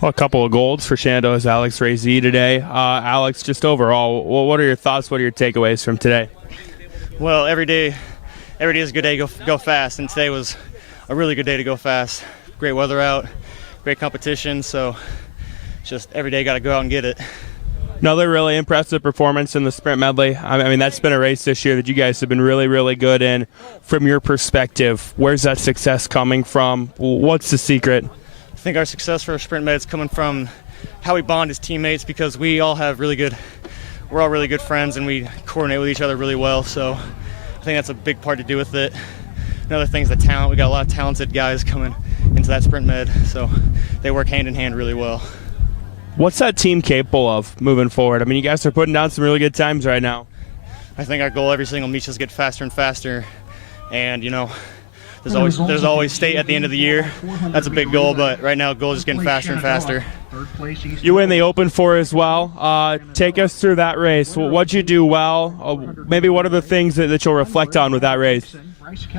Well, a couple of golds for Shenandoah's Alex Razy today. Alex, just overall, what are your thoughts? What are your takeaways from today? Well, every day is a good day to go fast, and today was a really good day to go fast. Great weather out, great competition, so just every day got to go out and get it. Another really impressive performance in the sprint medley. I mean, that's been a race this year that you guys have been really, really good in. From your perspective, where's that success coming from? What's the secret? I think our success for our sprint med is coming from how we bond as teammates, because we're all really good friends, and we coordinate with each other really well. So I think that's a big part to do with it. Another thing is the talent. We got a lot of talented guys coming into that sprint med, so they work hand in hand really well. What's that team capable of moving forward? I mean, you guys are putting down some really good times right now. I think our goal every single meet is to get faster and faster, and there's always state at the end of the year. That's a big goal, but right now the goal is just getting faster and faster. You win the Open 4 as well. Take us through that race. What'd you do well? Maybe what are the things that you'll reflect on with that race?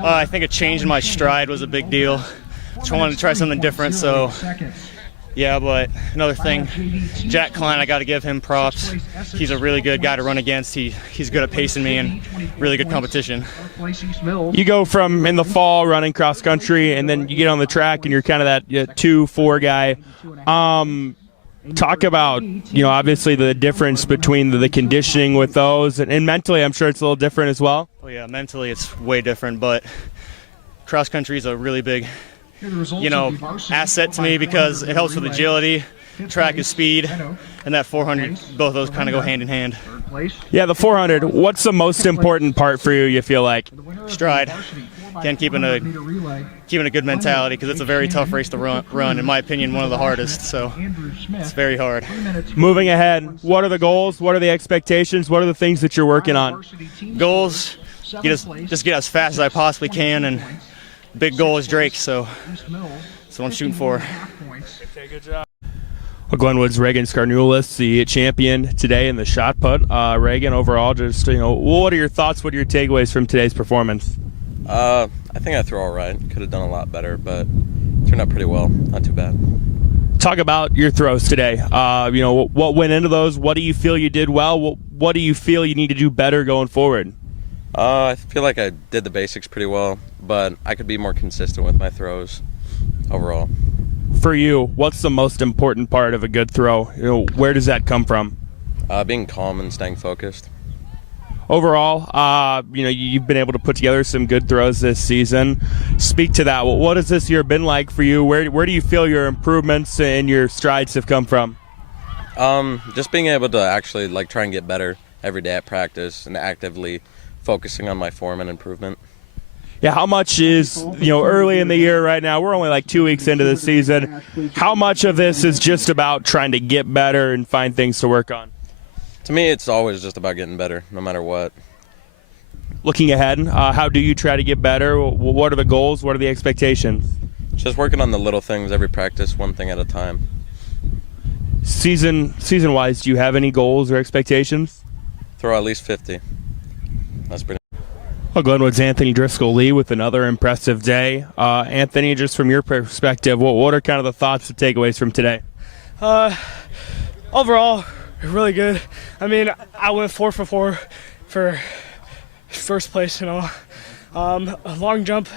I think a change in my stride was a big deal. Just wanted to try something different, so yeah. But another thing, Jack Klein, I got to give him props. He's a really good guy to run against. He's good at pacing me, and really good competition. You go from in the fall running cross country, and then you get on the track, and you're kind of that 2-4 guy. Talk about, obviously the difference between the conditioning with those, and mentally I'm sure it's a little different as well. Oh yeah, mentally it's way different, but cross country is a really big asset to me, because it helps with agility, track is speed, and that 400, both of those kind of go hand in hand. Yeah, the 400, what's the most important part for you feel like? Stride. Again, keeping a good mentality, because it's a very tough race to run. In my opinion, one of the hardest, so it's very hard. Moving ahead, what are the goals? What are the expectations? What are the things that you're working on? Goals, just get as fast as I possibly can, and big goal is Drake, so that's what I'm shooting for. Good job. Well, Glenwood's Reagan Scarnulis, the champion today in the shot put. Reagan, overall, just what are your thoughts? What are your takeaways from today's performance? I think I threw all right. Could have done a lot better, but turned out pretty well. Not too bad. Talk about your throws today. What went into those? What do you feel you did well? What do you feel you need to do better going forward? I feel like I did the basics pretty well, but I could be more consistent with my throws overall. For you, what's the most important part of a good throw? Where does that come from? Being calm and staying focused. Overall, you've been able to put together some good throws this season. Speak to that. What has this year been like for you? Where do you feel your improvements and your strides have come from? Just being able to actually try and get better every day at practice, and actively focusing on my form and improvement. Yeah, how much is, early in the year right now, we're only 2 weeks into the season, how much of this is just about trying to get better and find things to work on? To me, it's always just about getting better, no matter what. Looking ahead, how do you try to get better? What are the goals? What are the expectations? Just working on the little things every practice, one thing at a time. Season-wise, do you have any goals or expectations? Throw at least 50. That's pretty. Well, Glenwood's Anthony Driscoll-Lee with another impressive day. Anthony, just from your perspective, what are kind of the thoughts and takeaways from today? Overall, really good. I mean, I went 4 for 4 for first place, A long jump,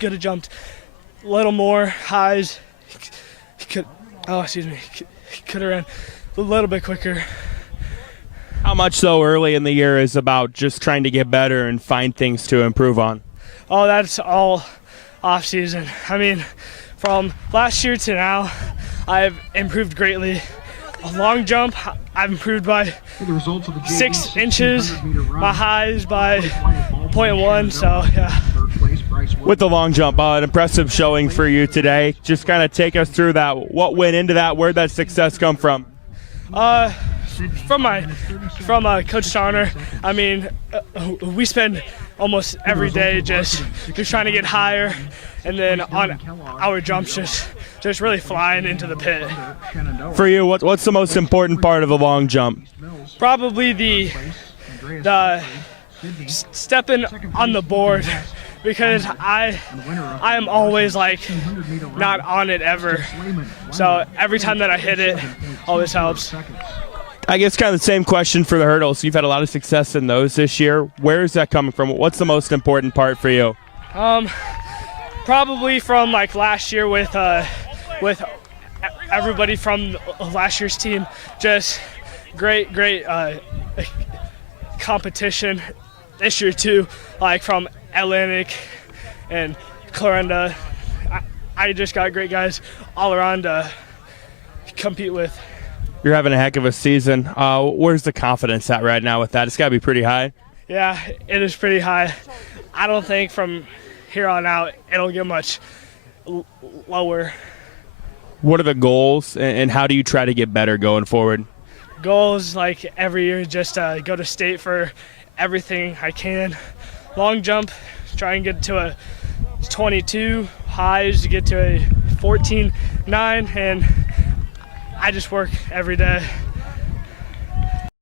could have jumped a little more highs. Could have ran a little bit quicker. How much, though, early in the year is about just trying to get better and find things to improve on? Oh, that's all off season. I mean, from last year to now, I've improved greatly. A long jump, I've improved by 6 inches. My highs by 0.1, so yeah. With the long jump, an impressive showing for you today. Just kind of take us through that. What went into that? Where'd that success come from? From Coach Sarner. I mean, we spend almost every day just trying to get higher, and then on our jumps just really flying into the pit. For you, what's the most important part of a long jump? Probably the stepping on the board, because I am always like not on it ever. So every time that I hit it, always helps. I guess kind of the same question for the hurdles. You've had a lot of success in those this year. Where is that coming from? What's the most important part for you? Probably from like last year with everybody from last year's team. Just great competition this year too, like from Atlantic and Clarenda. I just got great guys all around to compete with. You're having a heck of a season. Where's the confidence at right now with that? It's got to be pretty high. Yeah, it is pretty high. I don't think from here on out it'll get much lower. What are the goals, and how do you try to get better going forward? Goals, like every year, just go to state for everything I can. Long jump, try and get to a 22. Highs to get to a 14.9, and I just work every day.